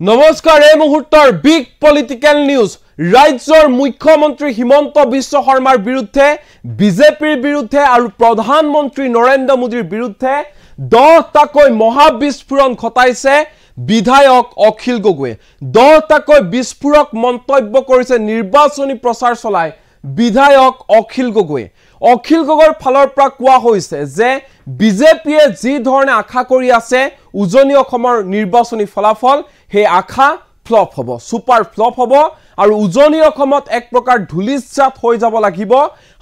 নমস্কাৰ এই মুহূৰ্তৰ বিগ পলিটিক্যাল নিউজ ৰাজ্যৰ মুখ্যমন্ত্ৰী হিমন্ত বিশ্ব শৰ্মাৰ বিৰুদ্ধে বিজেপিৰ বিৰুদ্ধে আৰু প্ৰধানমন্ত্ৰী নৰেন্দ্ৰ মোদীৰ বিৰুদ্ধে 10টাকৈ মহাবিস্ফোৰণ ঘটাইছে বিধায়ক অখিল গগৈ 10টাকৈ বিস্ফোৰক মন্তব্য কৰিছে নিৰ্বাচনী প্ৰচাৰ চলাই বিধায়ক অখিল গগৈৰ ফালৰ পৰা কোৱা হৈছে যে বিজেপিয়ে যি ধৰণে আশা কৰি আছে উজনি অসমৰ নিৰ্বাচনী ফলাফল হে আশা ফ্লপ হ'ব সুপাৰ ফ্লপ হ'ব আৰু উজনি অসমত এক প্ৰকাৰ ধুলিছাত হৈ যাব লাগিব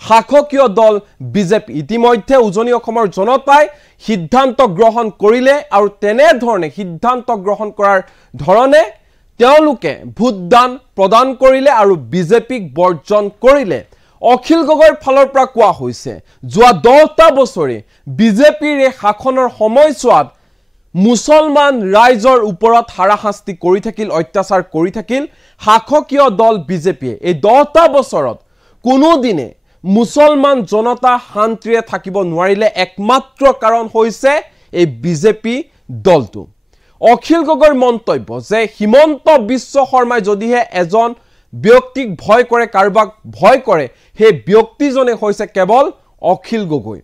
শাসকীয় দল বিজেপি ইতিমধ্যে উজনি অসমৰ জনতাই সিদ্ধান্ত গ্ৰহণ কৰিলে আৰু তেনে ধৰণে সিদ্ধান্ত গ্ৰহণ কৰাৰ ধৰণে তেওঁলোকে ভোটদান প্ৰদান কৰিলে আৰু বিজেপিক বৰ্জন কৰিলে অখিল গগৈৰ ফালৰ পৰা কোৱা হৈছে যোৱা 10টা বছৰে বিজেপিৰ শাসনৰ সময়ছোৱাত মুছলমান ৰাইজৰ ওপৰত হাৰাশাস্তি কৰি থাকিল অত্যাচাৰ কৰি থাকিল শাসকীয় দল বিজেপিয়ে এই 10টা বছৰত কোনো দিনে মুছলমান জনতা শান্তিৰে থাকিব নোৱাৰিলে একমাত্ৰ কাৰণ হৈছে এই বিজেপি দলটো অখিল গগৈৰ মন্তব্য যে হিমন্ত বিশ্ব শৰ্মাই যদিহে এজন ব্যক্তিক ভয় কৰে কাৰবাক ভয় কৰে হে ব্যক্তিজনে হৈছে কেৱল অখিল গগৈ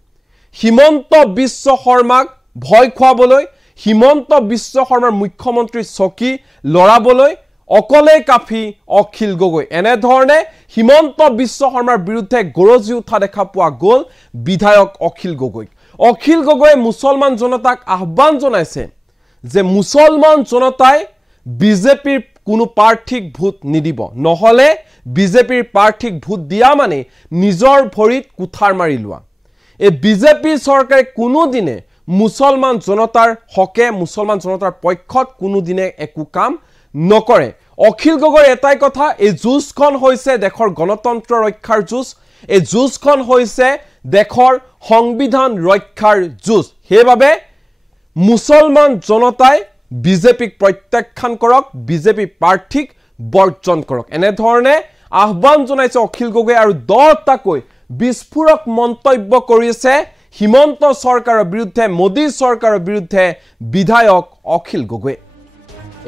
হিমন্ত বিশ্ব শৰ্মাক ভয় খুৱাবলৈ হিমন্ত বিশ্ব শৰ্মাৰ মুখ্যমন্ত্ৰী চকী লৰাবলৈ অকলে কাফি অখিল গগৈ এনে ধৰণে হিমন্ত বিশ্ব শৰ্মাৰ বিৰুদ্ধে গৰজি উঠা দেখা পোৱা গ'ল বিধায়ক অখিল গগৈ মুছলমান জনতাক আহ্বান জনাইছে যে মুছলমান জনতাই বিজেপিৰ কোনো প্ৰাৰ্থীক ভোট নিদিব নহলে বিজেপিৰ প্ৰাৰ্থীক ভোট দিয়া মানে নিজৰ ভৰিত কুঠাৰ মাৰি লোৱা এই বিজেপি চৰকাৰে কোনো দিনে মুছলমান জনতাৰ হকে মুছলমান জনতাৰ পক্ষত কোনো দিনে একো কাম নকৰে অখিল গগৈৰ এটাই কথা এই যুঁজখন হৈছে দেশৰ গণতন্ত্ৰ ৰক্ষাৰ যুঁজ এই যুঁজখন হৈছে দেশৰ সংবিধান ৰক্ষাৰ যুঁজ সেইবাবে মুছলমান জনতাই বিজেপিক প্ৰত্যাখ্যান কৰক বিজেপি প্ৰাৰ্থীক বৰ্জন কৰক এনে ধৰণে আহ্বান জনাইছে অখিল গগৈ আৰু 10টাকৈ বিস্ফোৰক মন্তব্য কৰিছে হিমন্ত চৰকাৰৰ বিৰুদ্ধে মোদী চৰকাৰৰ বিৰুদ্ধে বিধায়ক অখিল গগৈ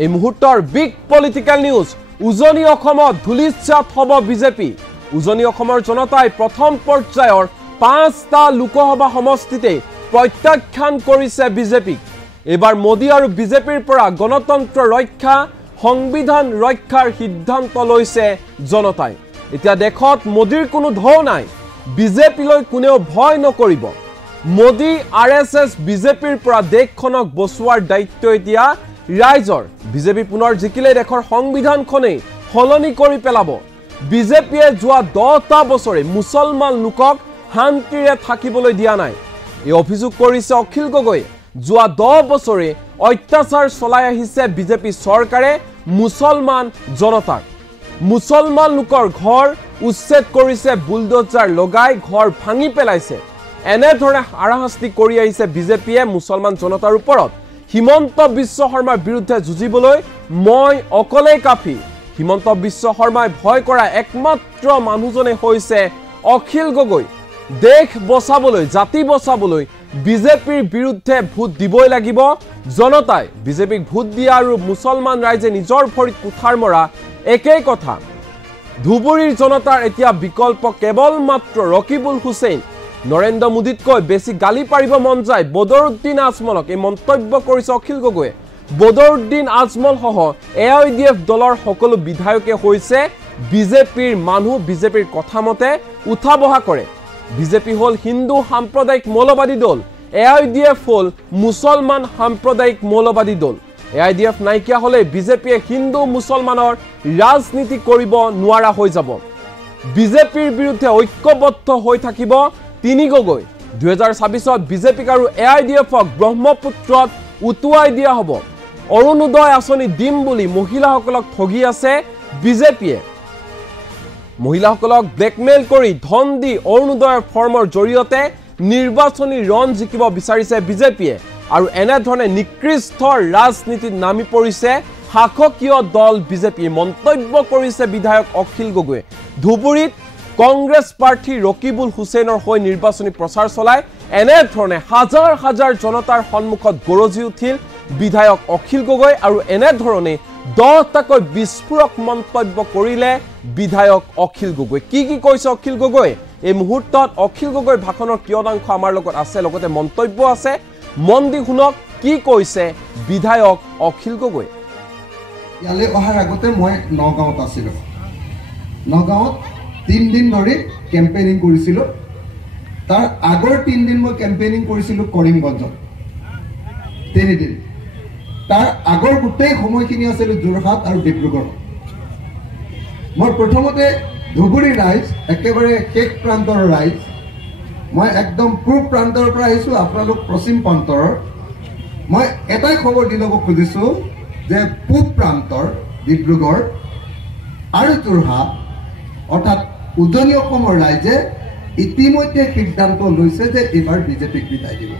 এই মুহূৰ্তৰ বিগ পলিটিক্যাল নিউজ উজনি অসমত ধুলিছাত হ'ব বিজেপি উজনি অসমৰ জনতাই প্ৰথম পৰ্যায়ৰ 5টা লোকসভা সমষ্টিতে প্ৰত্যাখ্যান কৰিছে বিজেপিক এবাৰ মোদী আৰু বিজেপিৰ পৰা গণতন্ত্ৰ ৰক্ষা সংবিধান ৰক্ষাৰ সিদ্ধান্ত লৈছে জনতাই এতিয়া দেখত মোদীৰ কোনো ঢৌ নাই বিজেপিলৈ কোনেও ভয় নকৰিব মোদী আৰএছএছ বিজেপিৰ পৰা দেশখনক বচোৱাৰ দায়িত্ব এতিয়া ৰাইজৰ বিজেপি পুনৰ জিকিলে দেশৰ সংবিধানখনেই সলনি কৰি পেলাব বিজেপিয়ে যোৱা 10টা বছৰে মুছলমান লোকক শান্তিৰে থাকিবলৈ দিয়া নাই এই অভিযোগ কৰিছে অখিল গগৈ যোৱা 10 বছৰে অত্যাচাৰ চলাই আহিছে বিজেপি চৰকাৰে মুছলমান জনতাক মুছলমান লোকৰ ঘৰ উচ্ছেদ কৰিছে বুলডোজাৰ লগাই ঘৰ ভাঙি পেলাইছে এনে ধৰণে হাৰাশাস্তি কৰি আহিছে বিজেপিয়ে মুছলমান জনতাৰ ওপৰত হিমন্ত বিশ্ব শৰ্মাৰ বিৰুদ্ধে যুঁজিবলৈ মই অকলে কাফি হিমন্ত বিশ্ব শৰ্মাই ভয় কৰা একমাত্ৰ মানুহজনে হৈছে অখিল গগৈ দেশ বচাবলৈ জাতি বচাবলৈ বিজেপিৰ বিৰুদ্ধে ভোট দিবই লাগিব জনতাই বিজেপিক ভোট দিয়া আৰু মুছলমান ৰাইজে নিজৰ ভৰিত কুঠাৰ মৰা একেই কথা ধুবুৰীৰ জনতাৰ এতিয়া বিকল্প কেৱল মাত্ৰ ৰকিবুল হুছেইন নৰেন্দ্ৰ মোদীতকৈ বেছি গালি পাৰিব মন যায় বদৰুদ্দিন আজমলক এই মন্তব্য কৰিছে অখিল গগৈয়ে বদৰুদ্দিন আজমল সহ এআইডিএফ দলৰ সকলো বিধায়কে হৈছে বিজেপিৰ মানুহ বিজেপিৰ কথা মতে উঠা বহা কৰে বিজেপি হল হিন্দু সাম্প্ৰদায়িক মৌলবাদী দল এআইডিএফ হল মুছলমান সাম্প্ৰদায়িক মৌলবাদী দল এআইডিএফ নাইকিয়া হলে বিজেপিয়ে হিন্দু মুছলমানৰ ৰাজনীতি কৰিব নোৱাৰা হৈ যাব বিজেপিৰ বিৰুদ্ধে ঐক্যবদ্ধ হৈ থাকিব তিনি গগৈ 2026ত বিজেপিক আৰু এআইডিএফক ব্ৰহ্মপুত্ৰত উটুৱাই দিয়া হ'ব অৰুণোদয় আঁচনি দিম বুলি মহিলাসকলক ঠগি আছে বিজেপিয়ে মহিলাসকলক ব্লেকমেইল কৰি ধন দি অৰুণোদয়ৰ ফৰ্মৰ জৰিয়তে নিৰ্বাচনী ৰণ জিকিব বিচাৰিছে বিজেপিয়ে আৰু এনে ধৰণে নিকৃষ্ট ৰাজনীতিত নামি পৰিছে শাসকীয় দল বিজেপি মন্তব্য কৰিছে বিধায়ক অখিল গগৈ ধুবুৰীত কংগ্ৰেছ প্ৰাৰ্থী ৰকিবুল হুছেইনৰ হৈ নিৰ্বাচনী প্ৰচাৰ চলাই এনে ধৰণে হাজাৰ হাজাৰ জনতাৰ সন্মুখত গৰজি উঠিল বিধায়ক অখিল গগৈ আৰু এনে ধৰণে 10টাকৈ বিস্ফোৰক মন্তব্য কৰিলে বিধায়ক অখিল গগৈ। কি কৈছে অখিল গগৈ? এই মুহূৰ্তত অখিল গগৈৰ ভাষণৰ কিয়দাংশ আমাৰ লগত আছে, লগতে মন্তব্য আছে। মন দি শুনক কি কৈছে বিধায়ক অখিল গগৈ। ইয়ালৈ অহাৰ আগতে মই নগাঁৱত আছিলোঁ। নগাঁৱত 3 দিন ধৰি কেম্পেইনিং কৰিছিলোঁ। তাৰ আগৰ 3 দিন মই কেম্পেইনিং কৰিছিলোঁ কৰিমগঞ্জত 3 দিন। তাৰ আগৰ গোটেই সময়খিনি আছিল যোৰহাট আৰু ডিব্ৰুগড়। মই প্ৰথমতে ধুবুৰী ৰাইজ, একেবাৰে শেষ প্ৰান্তৰ ৰাইজ, মই একদম পূব প্ৰান্তৰ পৰা আহিছোঁ, আপোনালোক পশ্চিম প্ৰান্তৰ। মই এটাই খবৰ দি ল'ব খুজিছোঁ যে পূব প্ৰান্তৰ ডিব্ৰুগড় আৰু যোৰহাট অৰ্থাৎ উজনি অসমৰ ৰাইজে ইতিমধ্যে সিদ্ধান্ত লৈছে যে এইবাৰ বিজেপিক বিদায় দিব।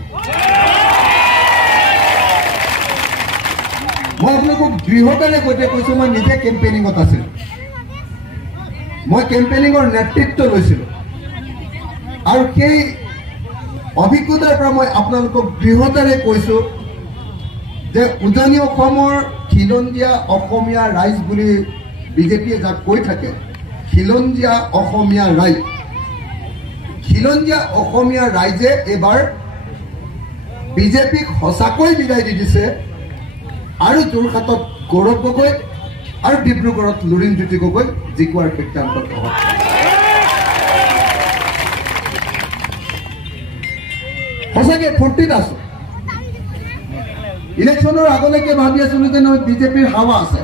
মই আপোনালোকক দৃঢ়তাৰে সৈতে কৈছোঁ, মই নিজে কেম্পেইনিঙত আছিলোঁ, মই কেম্পেইনিঙৰ নেতৃত্ব লৈছিলোঁ, আৰু সেই অভিজ্ঞতাৰ পৰা মই আপোনালোকক দৃঢ়তাৰে কৈছোঁ যে উজনি অসমৰ খিলঞ্জীয়া অসমীয়া ৰাইজ বুলি বিজেপিয়ে যাক কৈ থাকে, খিলঞ্জীয়া অসমীয়া ৰাইজ, খিলঞ্জীয়া অসমীয়া ৰাইজে এইবাৰ বিজেপিক সঁচাকৈ বিদায় দি দিছে। আৰু যোৰহাটত গৌৰৱ গগৈ আৰু ডিব্ৰুগড়ত লুৰিণজ্যোতি গগৈ জিকোৱাৰ সিদ্ধান্ত গ্ৰহণ। সঁচাকৈ ফূৰ্তিত আছো। ইলেকশ্যনৰ আগলৈকে ভাবি আছিলো যে বিজেপিৰ হাৱা আছে,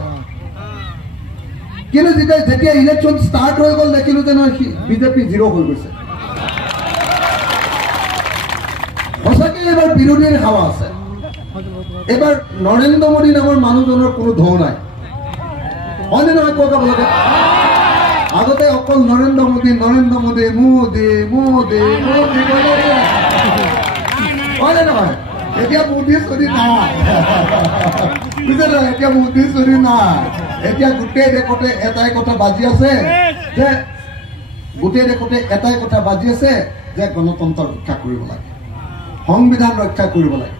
কিন্তু যেতিয়া ইলেকশ্যন ষ্টাৰ্ট হৈ গ'ল দেখিলো যে বিজেপি 0 হৈ গৈছে। সঁচাকৈ এইবাৰ বিৰোধীৰ হাৱা আছে। এইবাৰ নৰেন্দ্ৰ মোদী নামৰ মানুহজনৰ কোনো ঢৌ নাই, হয়নে নহয় কওক আপোনালোকে? আগতে অকল নৰেন্দ্ৰ মোদী মোদী মোদী মোদী মোদী হয়নে নহয়? এতিয়া মোদী চুৰি নাই, বুজিছে নহয়? এতিয়া মোদী চুৰি নাই। এতিয়া গোটেই দেশতে এটাই কথা বাজি আছে যে যে গণতন্ত্ৰ ৰক্ষা কৰিব লাগে, সংবিধান ৰক্ষা কৰিব লাগে,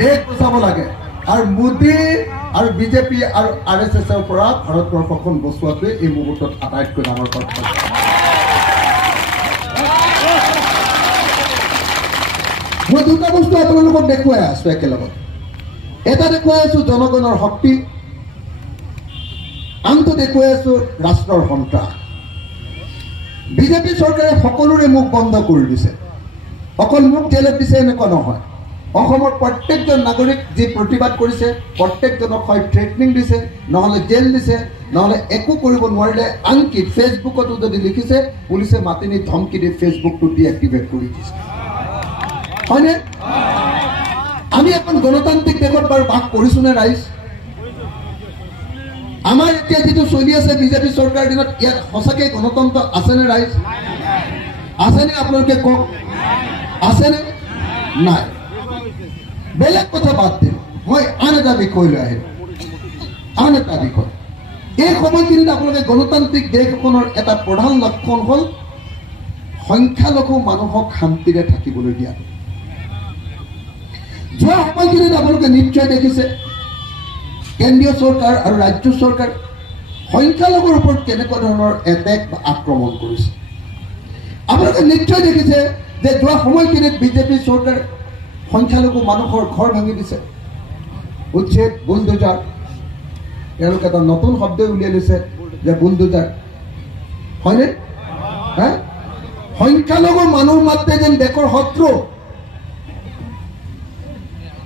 দেশ বচাব লাগে। আৰু মোদী আৰু বিজেপি আৰু RSSৰ পৰা ভাৰতবৰ্ষখন বচোৱাটোৱে এই মুহূৰ্তত আটাইতকৈ ডাঙৰ কথা। মই দুটা বস্তু আপোনালোকক দেখুৱাই আছো একেলগত। এটা দেখুৱাই আছো জনগণৰ শক্তি, আনটো দেখুৱাই আছো ৰাষ্ট্ৰৰ সন্ত্ৰাস। বিজেপি চৰকাৰে সকলোৰে মুখ বন্ধ কৰি দিছে। অকল মুখ জেলত দিছে এনেকুৱা নহয়, অসমৰ প্ৰত্যেকজন নাগৰিক যি প্ৰতিবাদ কৰিছে প্ৰত্যেকজনক হয় থ্ৰেটনিং দিছে, নহ'লে জেল দিছে, নহ'লে একো কৰিব নোৱাৰিলে। আনকি ফেচবুকতো যদি লিখিছে পুলিচে মাতি নি ধমকি দি ফেচবুকটো ডিএক্টিভেট কৰি দিছে, হয়নে? আমি এখন গণতান্ত্ৰিক দেশত বাৰু বাস কৰিছো নে ৰাইজ? আমাৰ এতিয়া যিটো চলি আছে বিজেপি চৰকাৰৰ দিনত, ইয়াত সঁচাকৈ গণতন্ত্ৰ আছেনে ৰাইজ? আছেনে? আপোনালোকে কওক, আছেনে? নাই। বেলেগ কথা বাদ দিম, মই আন এটা বিষয়লৈ আহিলোঁ। আন এটা বিষয়, এই সময়খিনিত আপোনালোকে গণতান্ত্ৰিক দেশ এখনৰ এটা প্ৰধান লক্ষণ হ'ল সংখ্যালঘু মানুহক শান্তিৰে থাকিবলৈ দিয়া। যোৱা সময়খিনিত আপোনালোকে নিশ্চয় দেখিছে কেন্দ্ৰীয় চৰকাৰ আৰু ৰাজ্য চৰকাৰ সংখ্যালঘুৰ ওপৰত কেনেকুৱা ধৰণৰ এটেক বা আক্ৰমণ কৰিছে। আপোনালোকে নিশ্চয় দেখিছে যে যোৱা সময়খিনিত বিজেপি চৰকাৰে সংখ্যালঘু মানুহৰ ঘৰ ভাঙি দিছে, উচ্ছেদ, বুলডোজাৰ। তেওঁলোকে এটা নতুন শব্দ উলিয়াই লৈছে যে বুলডোজাৰ, হয়নে? সংখ্যালঘু মানুহ মাত্ৰে যেন দেশৰ শত্ৰু।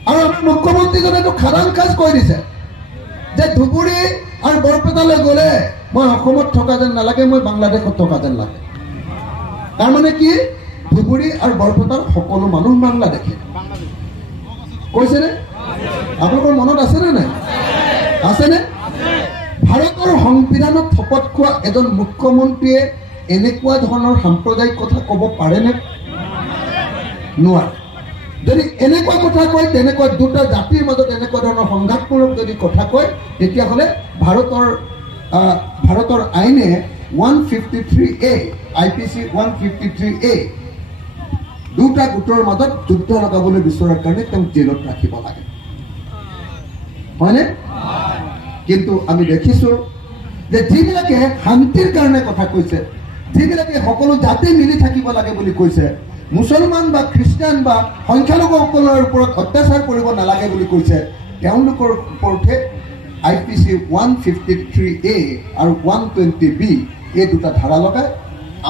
আৰু আমাৰ মুখ্যমন্ত্ৰীজনেতো খাৰাং খাজ কৈ দিছে যে ধুবুৰী আৰু বৰপেটালৈ গ'লে মই অসমত থকা যেন নালাগে, মই বাংলাদেশত থকা যেন লাগে। তাৰমানে কি? ধুবুৰী আৰু বৰপেটাৰ সকলো মানুহ বাংলাদেশী। কৈছেনে? আপোনালোকৰ মনত আছেনে নাই? আছেনে? ভাৰতৰ সংবিধানত শপত খোৱা এজন মুখ্যমন্ত্ৰীয়ে এনেকুৱা ধৰণৰ সাম্প্ৰদায়িক কথা ক'ব পাৰেনে? নোৱাৰে। যদি এনেকুৱা কথা কয়, তেনেকুৱা দুটা জাতিৰ মাজত এনেকুৱা ধৰণৰ সংঘাতমূলক যদি কথা কয়, তেতিয়াহ'লে ভাৰতৰ আইনে 153A, IPC 153A দুটা গোটৰ মাজত যুদ্ধ লগাবলৈ বিচৰাৰ কাৰণে তেওঁক জেলত ৰাখিব লাগে, হয়নে? কিন্তু আমি দেখিছোঁ যে যিবিলাকে শান্তিৰ কাৰণে কথা কৈছে, যিবিলাকে সকলো জাতি মিলি থাকিব লাগে বুলি কৈছে, মুছলমান বা খ্ৰীষ্টান বা সংখ্যালঘুসকলৰ ওপৰত অত্যাচাৰ কৰিব নালাগে বুলি কৈছে, তেওঁলোকৰ ওপৰতে IPC 153A আৰু 120B এই দুটা ধাৰা লগাই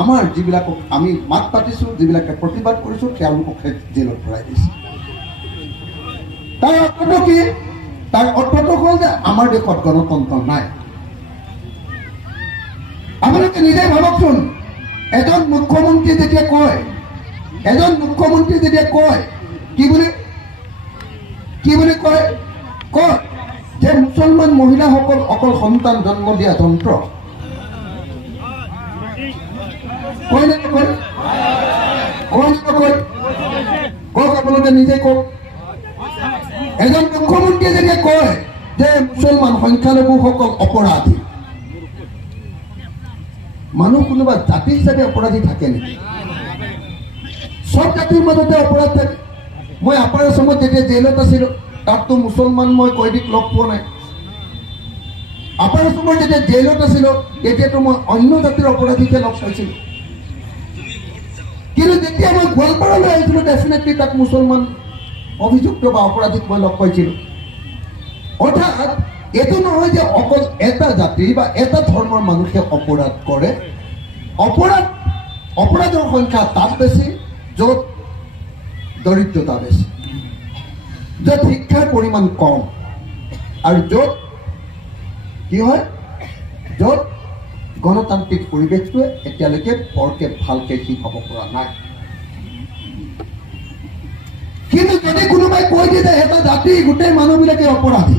আমাৰ যিবিলাকক আমি মাত পাতিছোঁ, যিবিলাকে প্ৰতিবাদ কৰিছোঁ, তেওঁলোকক জেলত ভৰাই দিছে। তাৰ অৰ্থটো কি? তাৰ অৰ্থটো হ'ল যে আমাৰ দেশত গণতন্ত্ৰ নাই। আপোনালোকে নিজে ভাবকচোন, এজন মুখ্যমন্ত্ৰী যেতিয়া কয় কি বুলি কয় যে মুছলমান মহিলাসকল অকল সন্তান জন্ম দিয়া যন্ত্ৰ। কয় নে নকয়? কওক, আপোনালোকে নিজে কওক। এজন মুখ্যমন্ত্ৰীয়ে যেতিয়া কয় যে মুছলমান সংখ্যালঘুসকল অপৰাধী, মানুহ কোনোবা জাতি হিচাপে অপৰাধী থাকে নেকি? সব জাতিৰ মাজতে অপৰাধ থাকে। মই আপাৰ আছামত যেতিয়া জেলত আছিলোঁ, তাততো মুছলমান মই কয়দীক লগ পোৱা নাই। আপাৰ আছামৰ যেতিয়া জেলত আছিলোঁ, তেতিয়াতো মই অন্য জাতিৰ অপৰাধীকে লগ পাইছিলোঁ। কিন্তু যেতিয়া মই গোৱালপাৰালৈ আহিছিলোঁ, ডেফিনেটলি তাত মুছলমান অভিযুক্ত বা অপৰাধীক মই লগ পাইছিলোঁ। অৰ্থাৎ এইটো নহয় যে অকল এটা জাতি বা এটা ধৰ্মৰ মানুহে অপৰাধ কৰে। অপৰাধৰ সংখ্যা তাত বেছি য'ত দৰিদ্ৰতা বেছি, য'ত শিক্ষাৰ পৰিমাণ কম, আৰু য'ত কি হয়, য'ত গণতান্ত্ৰিক পৰিৱেশটোৱে এতিয়ালৈকে বৰকে ভালকে ঠিক হ'ব পৰা নাই। কিন্তু যদি কোনোবাই কৈ দিয়ে যে এটা জাতি গোটেই মানুহবিলাকে অপৰাধী,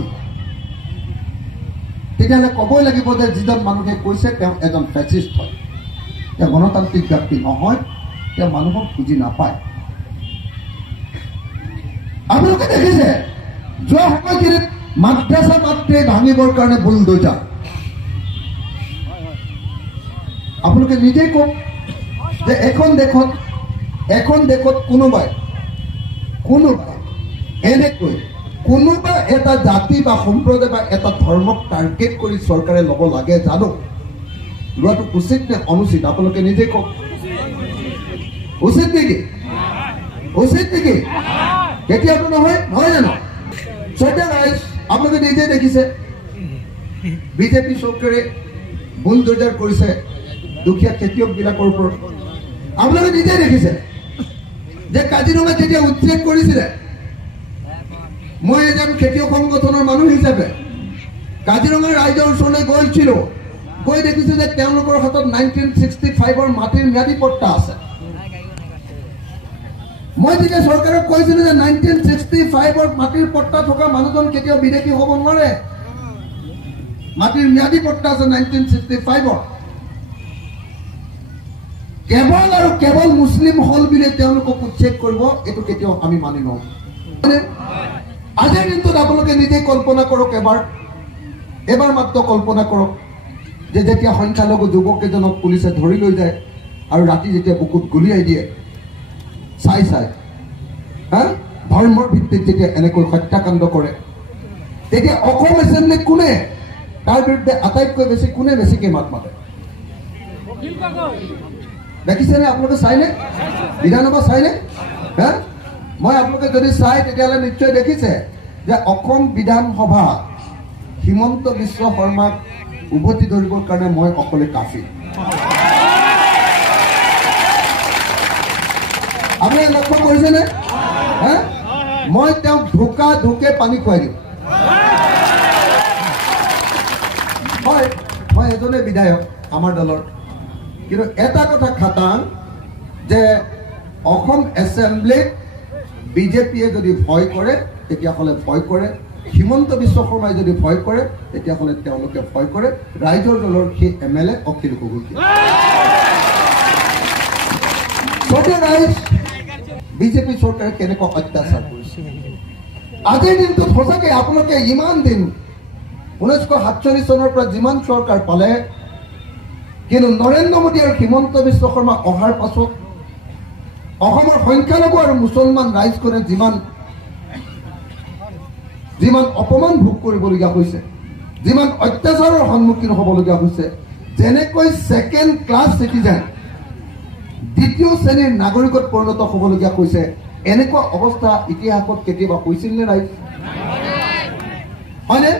তেতিয়াহ'লে ক'বই লাগিব যে যিজন মানুহে কৈছে তেওঁ এজন ফেচিষ্ট হয়, তেওঁ গণতান্ত্ৰিক ব্যক্তি নহয়, তেওঁ মানুহক বুজি নাপায়। আপোনালোকে দেখিছে যোৱা সময়খিনিত মাদ্ৰাছা মাত্ৰে ভাঙিবৰ কাৰণে বুলডোজাৰ। আপোনালোকে নিজেই কওক যে এখন দেশত কোনোবাই এনেকৈ কোনোবা এটা জাতি বা সম্প্ৰদায় বা এটা ধৰ্মক টাৰ্গেট কৰি চৰকাৰে ল'ব লাগে জানো? লোৱাটো উচিত নে অনুচিত? আপোনালোকে নিজে কওক। উচিত নেকি? কেতিয়াতো নহয় জানো? আপোনালোকে নিজে দেখিছে বিজেপি চৰকাৰে বুলডোজাৰ কৰিছে দুখীয়া খেতিয়কবিলাকৰ ওপৰত। আপোনালোকে নিজে দেখিছে যে কাজিৰঙা যেতিয়া উচ্ছেদ কৰিছিলে, মই এজন খেতিয়ক সংগঠনৰ মানুহ হিচাপে কাজিৰঙা ৰাইজৰ ওচৰলৈ গৈছিলোঁ, গৈ দেখিছোঁ যে তেওঁলোকৰ হাতত 1965ৰ মাটিৰ ম্যাদী পট্টা আছে। মই যেতিয়া চৰকাৰক কৈছিলোঁ যে 1965ৰ মাটিৰ পট্টা থকা মানুহজন কেতিয়াও বিদেশী হ'ব নোৱাৰে, মাটিৰ ম্যাদী পট্টা আছে 1965ৰ, কেৱল মুছলিম হল বুলি তেওঁলোকক উচ্ছেদ কৰিব, এইটো কেতিয়াও আমি মানি লওঁ। আজিৰ দিনটোত আপোনালোকে নিজে কল্পনা কৰক, এবাৰ মাত্ৰ কল্পনা কৰক যে যেতিয়া সংখ্যালঘু যুৱক এজনক পুলিচে ধৰি লৈ যায় আৰু ৰাতি যেতিয়া বুকুত গুলিয়াই দিয়ে, চাই ধৰ্মৰ ভিত্তিত যেতিয়া এনেকৈ হত্যাকাণ্ড কৰে, তেতিয়া অসম এছেম্বলিত কোনে তাৰ বিৰুদ্ধে আটাইতকৈ বেছি কোনে বেছিকে মাত মাতে? দেখিছেনে আপোনালোকে? চাইনে? বিধানসভা চাইনে? মই আপোনালোকে যদি চাই তেতিয়াহ'লে নিশ্চয় দেখিছে যে অসম বিধানসভা হিমন্ত বিশ্ব শৰ্মাক উভতি ধৰিবৰ কাৰণে মই অকলে কাফি। আপুনি লক্ষ্য কৰিছেনে? মই তেওঁক ঢোকে পানী খুৱাই দিওঁ। হয়, মই এজনে বিধায়ক আমাৰ দলৰ, কিন্তু এটা কথা খাটাং যে অসম এছেম্বলিত বিজেপিয়ে যদি ভয় কৰে তেতিয়াহ'লে ভয় কৰে, হিমন্ত বিশ্ব শৰ্মাই যদি ভয় কৰে তেতিয়াহ'লে তেওঁলোকে ভয় কৰে ৰাইজৰ দলৰ সেই MLA অখিল গগৈক। ৰাইজ বিজেপি চৰকাৰে কেনেকুৱা অত্যাচাৰ কৰিছে আজিৰ দিনটোত। সঁচাকৈ আপোনালোকে ইমান দিন 1947 চনৰ পৰা যিমান চৰকাৰ পালে, কিন্তু নৰেন্দ্ৰ মোদী আৰু হিমন্ত বিশ্ব শৰ্মা অহাৰ পাছত অসমৰ সংখ্যালঘু আৰু মুছলমান ৰাইজখনে যিমান অপমান ভোগ কৰিবলগীয়া হৈছে, যিমান অত্যাচাৰৰ সন্মুখীন হ'বলগীয়া হৈছে, যেনেকৈ ছেকেণ্ড ক্লাছ চিটিজেন দ্বিতীয় শ্ৰেণীৰ নাগৰিকত পৰিণত হ'বলগীয়া হৈছে, এনেকুৱা অৱস্থা ইতিহাসত কেতিয়াবা হৈছিল নে নাই? হয়নে?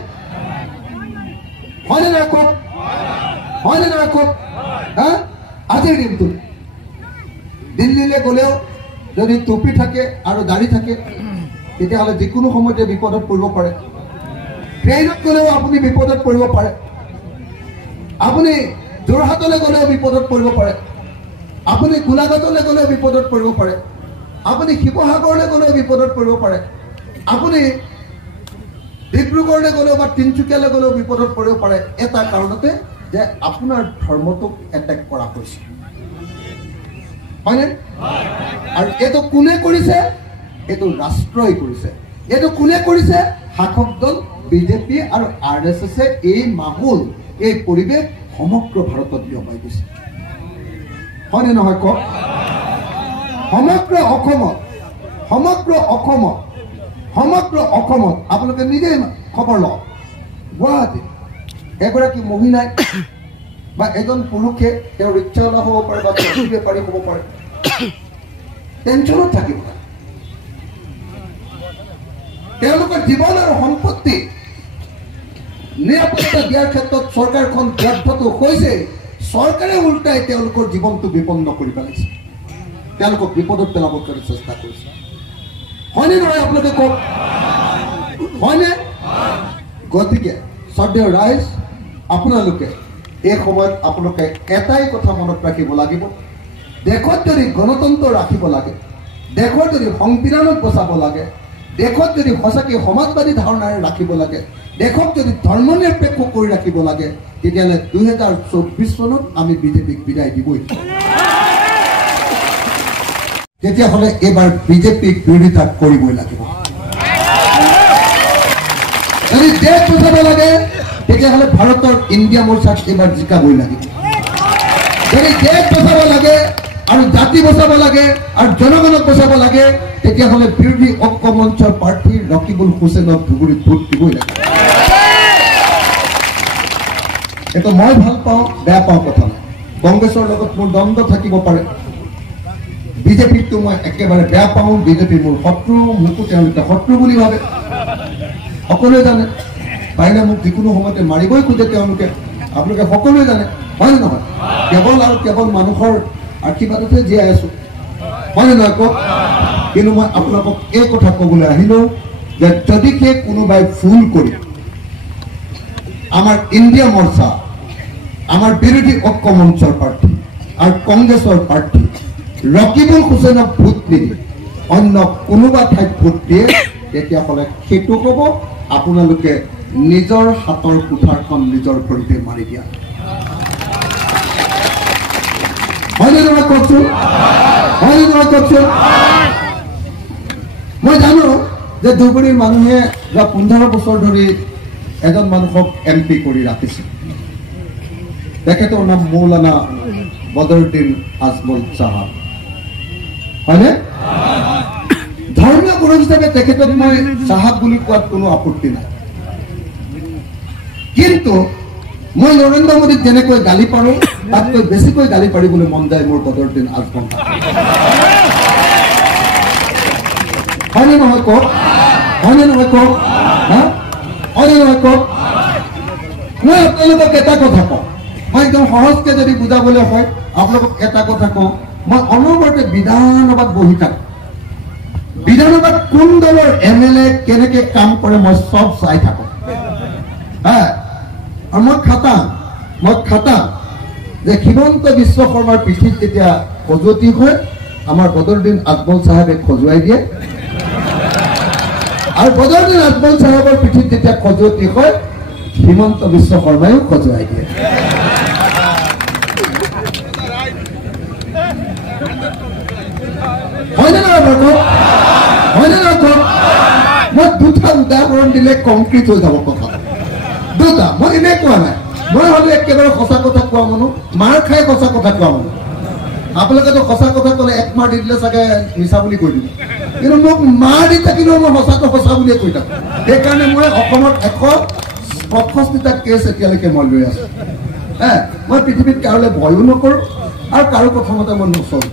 হয়নে নাই কওক? হয়নে নাই কওক? আজিৰ দিনটো দিল্লীলৈ গ'লেও যদি টুপি থাকে আৰু দাড়ি থাকে, তেতিয়াহ'লে যিকোনো সময়তে বিপদত পৰিব পাৰে। ট্ৰেইনত গ'লেও আপুনি বিপদত পৰিব পাৰে। আপুনি যোৰহাটলৈ গ'লেও বিপদত পৰিব পাৰে। আপুনি গোলাঘাটলৈ গ'লেও বিপদত পৰিব পাৰে। আপুনি শিৱসাগৰলৈ গ'লেও বিপদত পৰিব পাৰে। আপুনি ডিব্ৰুগড়লৈ গ'লেও বা তিনিচুকীয়ালৈ গ'লেও বিপদত পৰিব পাৰে, এটা কাৰণতে যে আপোনাৰ ধৰ্মটোক এটেক কৰা হৈছে। হয়নে? আৰু এইটো কোনে কৰিছে? এইটো ৰাষ্ট্ৰই কৰিছে। এইটো কোনে কৰিছে? শাসক দল বিজেপি আৰু RSS এই মাহোল, এই পৰিৱেশ সমগ্ৰ ভাৰতত বিয়পাই গৈছে। হয়নে নহয় কওক? সমগ্ৰ অসমত আপোনালোকে নিজে খবৰ লওক। গুৱাহাটী এগৰাকী মহিলাই বা এজন পুৰুষে তেওঁ ৰিক্সাৱালা হ'ব পাৰে বা চব্জি বেপাৰী হ'ব পাৰে, টেনচনত থাকিব। তেওঁলোকৰ জীৱন আৰু সম্পত্তি নিৰাপত্তা দিয়াৰ ক্ষেত্ৰত চৰকাৰখন ব্যৰ্থটো হৈছে। চৰকাৰে উল্টাই তেওঁলোকৰ জীৱনটো বিপন্ন কৰি পেলাইছে, তেওঁলোকক বিপদত পেলাবৰ কাৰণে চেষ্টা কৰিছে। হয়নে নহয় আপোনালোকে কওক? হয়নে? গতিকে শ্ৰদ্ধেয় ৰাইজ, আপোনালোকে এই সময়ত আপোনালোকে এটাই কথা মনত ৰাখিব লাগিব, দেশত যদি গণতন্ত্ৰ ৰাখিব লাগে, দেশত যদি সংবিধানত বচাব লাগে, দেশত যদি সঁচাকৈ সমাজবাদী ধাৰণাৰে ৰাখিব লাগে, দেশক যদি ধৰ্ম নিৰপেক্ষ কৰি ৰাখিব লাগে, তেতিয়াহ'লে 2024 চনত আমি বিজেপিক বিদায় দিবই। তেতিয়াহ'লে এইবাৰ বিজেপিক বিৰোধিতা কৰিবই লাগিব। যদি দেশ বচাব লাগে, তেতিয়াহ'লে ভাৰতৰ ইণ্ডিয়া মৰ্চাক এইবাৰ জিকাবই লাগিব। যদি দেশ বচাব লাগে আৰু জাতি বচাব লাগে আৰু জনগণক বচাব লাগে, তেতিয়াহ'লে বিৰোধী ঐক্য মঞ্চৰ প্ৰাৰ্থী ৰকিবুল হুছেইনক ধুবুৰীত ভোট দিবই লাগে। এইটো মই ভাল পাওঁ, বেয়া পাওঁ কথা নাই। কংগ্ৰেছৰ লগত মোৰ দ্বন্দ্ব থাকিব পাৰে, বিজেপিকটো মই একেবাৰে বেয়া পাওঁ। বিজেপি মোৰ শত্ৰু, মোকো তেওঁলোকে শত্ৰু বুলি ভাবে, সকলোৱে জানে। পাৰিলে মোক যিকোনো সময়তে মাৰিবই খোজে তেওঁলোকে, আপোনালোকে সকলোৱে জানে। হয় নে নহয়? কেৱল আৰু কেৱল মানুহৰ আশীৰ্বাদতহে জীয়াই আছো, হয় নে নহয় কওক? কিন্তু মই আপোনালোকক এই কথা ক'বলৈ আহিলো যে যদিহে কোনোবাই ভুল কৰি আমাৰ ইণ্ডিয়া মৰ্চা, আমাৰ বিৰোধী ঐক্য মঞ্চৰ প্ৰাৰ্থী আৰু কংগ্ৰেছৰ প্ৰাৰ্থী ৰকিবুল হুছেইনক ভোট নিদি অন্য কোনোবা ঠাইত ভোট দিয়ে, তেতিয়াহ'লে সেইটো হ'ব আপোনালোকে নিজৰ হাতৰ কুঠাৰখন নিজৰ ভৰিতে মাৰি দিয়া। হয়নে নহয় কওকচোন? হয়নে নহয় কওকচোন? মই জানো যে ধুবুৰীৰ মানুহে যোৱা 15 বছৰ ধৰি এজন মানুহক MP কৰি ৰাখিছে। তেখেতৰ নাম মৌলানা বদৰুদ্দিন আজমল চাহাব। হয়নে? ধৰ্মীয় গুৰু হিচাপে তেখেতক মই চাহাব বুলি কোৱাত কোনো আপত্তি নাই। কিন্তু মই নৰেন্দ্ৰ মোদীক যেনেকৈ গালি পাৰো, তাতকৈ বেছিকৈ গালি পাৰিবলৈ মন যায় মোৰ বদৰুদ্দিন আজমল। হয়নে নহয় কওক? হয়নে নহয় কওক? হয়নে নহয় কওক? মই আপোনালোকক এটা কথা কওঁ, মই একদম সহজকে যদি বুজাবলৈ হয় আপোনালোকক এটা কথা কওঁ, মই অনবৰতে বিধানসভাত বহি থাকো। বিধানসভাত কোন দলৰ MLA কেনেকে কাম কৰে মই চব চাই থাকো। আৰু মই খাটাং যে হিমন্ত বিশ্ব শৰ্মাৰ পিঠিত যেতিয়া খজুৱতি হয়, আমাৰ বদৰুদ্দিন আজমল চাহাবে খজুৱাই দিয়ে, আৰু বদৰুদ্দিন আজমল চাহাবৰ পিঠিত যেতিয়া খজুৱতি হয়, হিমন্ত বিশ্ব শৰ্মায়ো খজুৱাই দিয়ে। হয়নে নহয় বাৰু? হয়নে নহয়? মই দুটা উদাহৰণ দিলে কংক্ৰিট হৈ যাব কথা। দুটা, মই এনেই কোৱা নাই। মই হ'লে একেবাৰে সঁচা কথা কোৱা মানুহ, মাৰ খাই সঁচা কথা কোৱা মানুহ। আপোনালোকেতো সঁচা কথা ক'লে 1 মাহ দি দিলে চাগে মিছা বুলি কৈ দিব, কিন্তু মোক মাৰ দি থাকিলেও মই সঁচাটো সঁচা বুলিয়ে কৈ থাকো। সেইকাৰণে মই অসমত 67টা কেছ এতিয়ালৈকে মই লৈ আছো মই পৃথিৱীত কাৰোলৈ ভয়ো নকৰো আৰু কাৰো প্ৰথমতে মই নচলো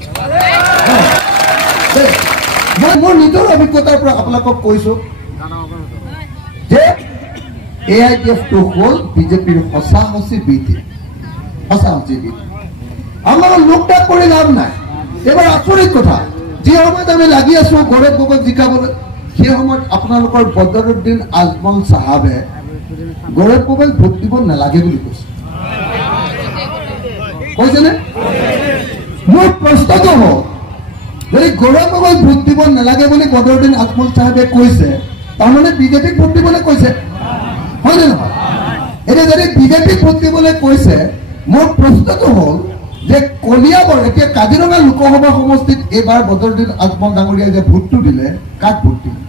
মই মোৰ নিজৰ অভিজ্ঞতাৰ পৰা আপোনালোকক কৈছো যে AIDF-টো হ'ল বিজেপিৰ সঁচা বিধি আমাৰ লোকটাক কৰি লাভ নাই এবাৰ আচৰিত কথা যি সময়ত আমি লাগি আছো গৌৰৱ গগৈক জিকাবলৈ সেই সময়ত আপোনালোকৰ বদৰুদ্দিন আজমল চাহাবে গৌৰৱ গগৈক ভোট দিব নালাগে বুলি কৈছেনে মোৰ প্ৰশ্নটো হ'ল যদি গৌৰৱ গগৈক ভোট দিব নালাগে বুলি বদৰুদ্দিন আজমল চাহাবে কৈছে তাৰমানে বিজেপিক ভোট দিবলৈ কৈছে হয় নে নহয় এতিয়া যদি বিজেপিক ভোট দিবলৈ কৈছে মোৰ প্ৰশ্নটো হ'ল যে কলিয়াবৰ এতিয়া কাজিৰঙা লোকসভা সমষ্টিত এইবাৰ বদৰুদ্দিন আজমল ডাঙৰীয়াই যে ভোটটো দিলে কাক ভোট দিলে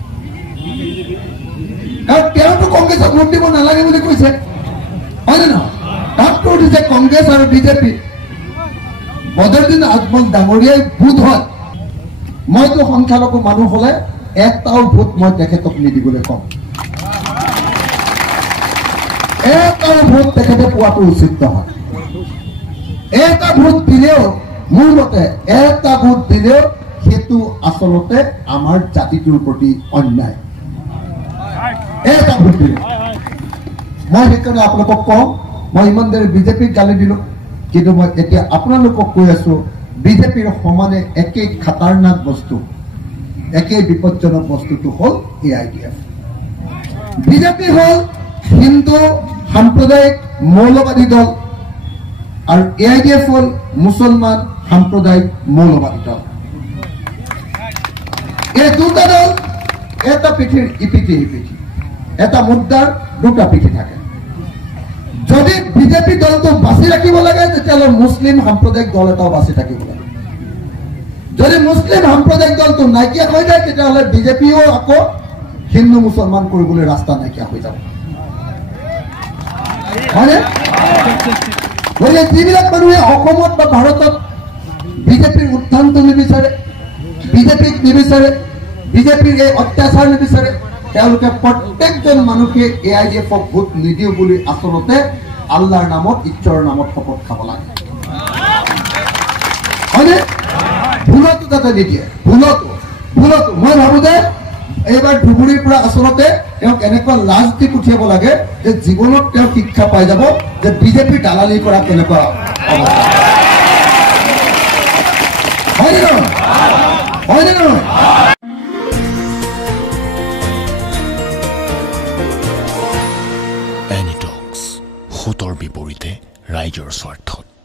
কাৰণ তেওঁতো কংগ্ৰেছক ভোট দিব নালাগে বুলি কৈছে হয় নে নহয় তাতকৈ উঠিছে কংগ্ৰেছ আৰু বিজেপি বদৰুদ্দিন আজমল ডাঙৰীয়াই ভোট হয় মইতো সংখ্যালঘু মানুহ হলে একটাও ভোট মই তেখেতক নিদিবলৈ কম এটাও ভোট তেখেতে পোৱাটো উচিত নহয় এটা ভোট দিলেও মোৰ মতে এটা ভোট দিলেও সেইটো আচলতে আমাৰ জাতিটোৰ প্ৰতি অন্যায় এটা ভোট দিলে মই সেইকাৰণে আপোনালোকক কওঁ মই ইমান দেৰি বিজেপিক গালি দিলো কিন্তু মই এতিয়া আপোনালোকক কৈ আছো বিজেপিৰ সমানে একেই খাতাৰনাক বস্তু একেই বিপজ্জনক বস্তুটো হ'ল AIDF বিজেপি হ'ল হিন্দু সাম্প্ৰদায়িক মৌলবাদী দল আৰু AIDF হ'ল মুছলমান সাম্প্ৰদায়িক মৌলবাদী দল এই দুটা দল এটা পিঠিৰ ইপিঠি সিপিঠি এটা মুদ্ৰাৰ দুটা পিঠি থাকে যদি বিজেপি দলটো বাছি ৰাখিব লাগে তেতিয়াহ'লে মুছলিম সাম্প্ৰদায়িক দল এটাও বাছি থাকিব লাগে যদি মুছলিম সাম্প্ৰদায়িক দলটো নাইকিয়া হৈ যায় তেতিয়াহ'লে বিজেপিও আকৌ হিন্দু মুছলমান কৰিবলৈ ৰাস্তা নাইকিয়া হৈ যাব হয়নে গতিকে যিবিলাক মানুহে অসমত বা ভাৰতত বিজেপিৰ উত্থানটো নিবিচাৰে বিজেপিক নিবিচাৰে বিজেপিৰ এই অত্যাচাৰ নিবিচাৰে তেওঁলোকে প্ৰত্যেকজন মানুহে AIDF-ক ভোট নিদিওঁ বুলি আচলতে আল্লাহৰ নামত ঈশ্বৰৰ নামত শপত খাব লাগে হয়নে ভুলতো যাতে নিদিয়ে ভুলতো মই ভাবো যে এইবাৰ ধুবুৰীৰ পৰা আচলতে তেওঁক এনেকুৱা লাজ দি পঠিয়াব লাগে যে জীৱনত তেওঁ শিক্ষা পাই যাব যে বিজেপি দালালি কৰা কেনেকুৱা হয়নে নহয় এনিটক্স হুতৰ বিপৰীতে ৰাইজৰ স্বাৰ্থত